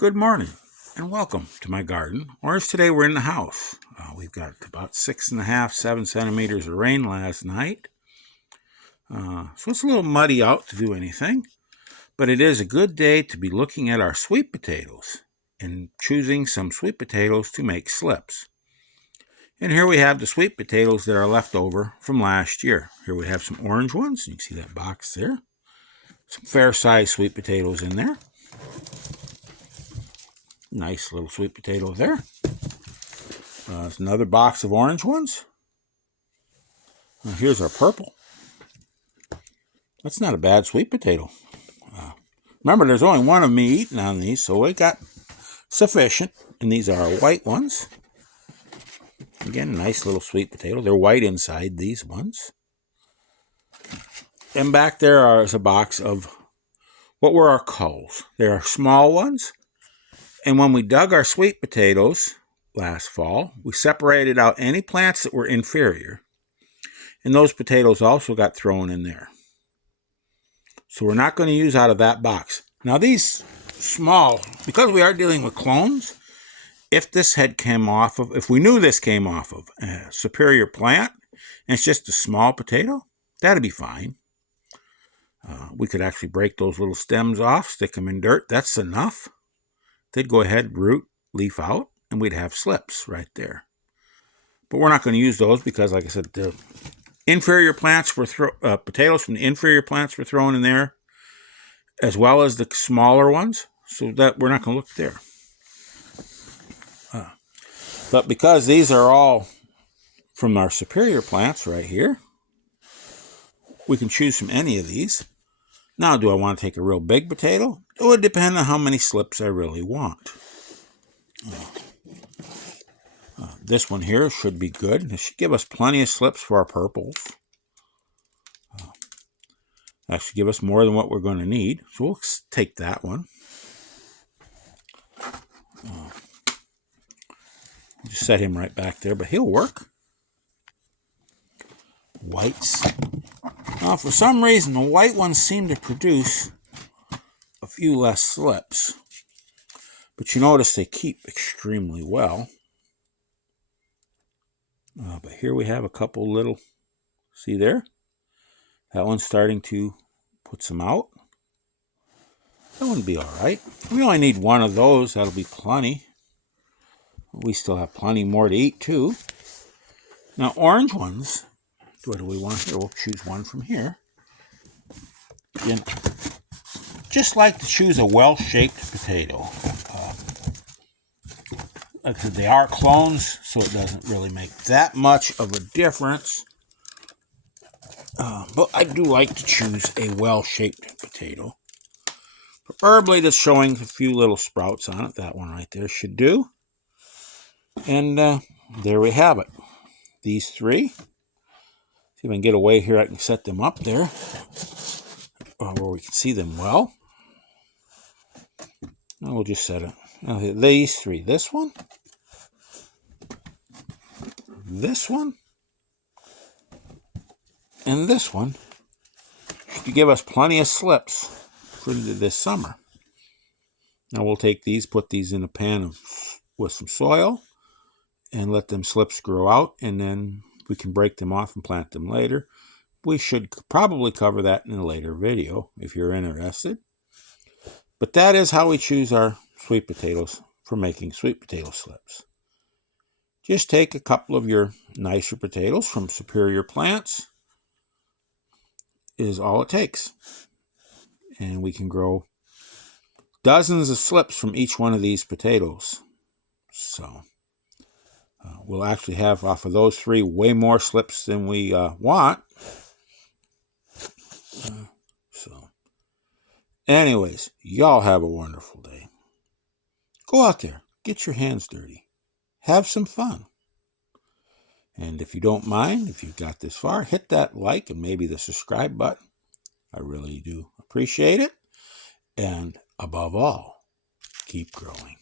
Good morning and welcome to my garden. Or as today we're in the house. We've got about 6.5, 7 centimeters of rain last night. So it's a little muddy out to do anything. But it is a good day to be looking at our sweet potatoes and choosing some sweet potatoes to make slips. And here we have the sweet potatoes that are left over from last year. Here we have some orange ones. You can see that box there. Some fair-sized sweet potatoes in there. Nice little sweet potato there. There's another box of orange ones. Here's our purple. That's not a bad sweet potato. Remember, there's only one of me eating on these, so we got sufficient. And these are our white ones. Again, nice little sweet potato. They're white inside, these ones. And back there is a box of what were our culls. They are small ones. And when we dug our sweet potatoes last fall, we separated out any plants that were inferior. And those potatoes also got thrown in there. So we're not going to use out of that box. Now these small, because we are dealing with clones, if this had came off of, if we knew this came off of a superior plant, and it's just a small potato, that'd be fine. We could actually break those little stems off, stick them in dirt. That's enough. They'd go ahead, root, leaf out, and we'd have slips right there. But we're not going to use those because, like I said, the inferior plants were potatoes from the inferior plants were thrown in there, as well as the smaller ones, so that we're not going to look there. But because these are all from our superior plants right here, we can choose from any of these. Now, do I want to take a real big potato? It would depend on how many slips I really want. This one here should be good. It should give us plenty of slips for our purples. That should give us more than what we're going to need. So we'll take that one. Just set him right back there, but he'll work. Whites. Now, for some reason, the white ones seem to produce a few less slips. But you notice they keep extremely well. But here we have a couple little, see there? That one's starting to put some out. That one would be all right. We only need one of those. That'll be plenty. We still have plenty more to eat, too. Now, orange ones, what do we want here? We'll choose one from here. Again, just like to choose a well-shaped potato. Like I said, they are clones, so it doesn't really make that much of a difference. But I do like to choose a well-shaped potato. Preferably just showing a few little sprouts on it. That one right there should do. And there we have it. These three. See if I can get away here. I can set them up there where we can see them well. And we'll just set it. These three. This one. This one. And this one should give us plenty of slips for this summer. Now we'll take these, put these in a pan with some soil, and let them slips grow out, and then we can break them off and plant them later. We should probably cover that in a later video if you're interested. But that is how we choose our sweet potatoes for making sweet potato slips. Just take a couple of your nicer potatoes from superior plants. Is all it takes. And we can grow dozens of slips from each one of these potatoes. So we'll actually have off of those three way more slips than we want. Anyways, y'all have a wonderful day. Go out there, get your hands dirty, have some fun. And if you don't mind, if you've got this far, hit that like and maybe the subscribe button. I really do appreciate it. And above all, keep growing.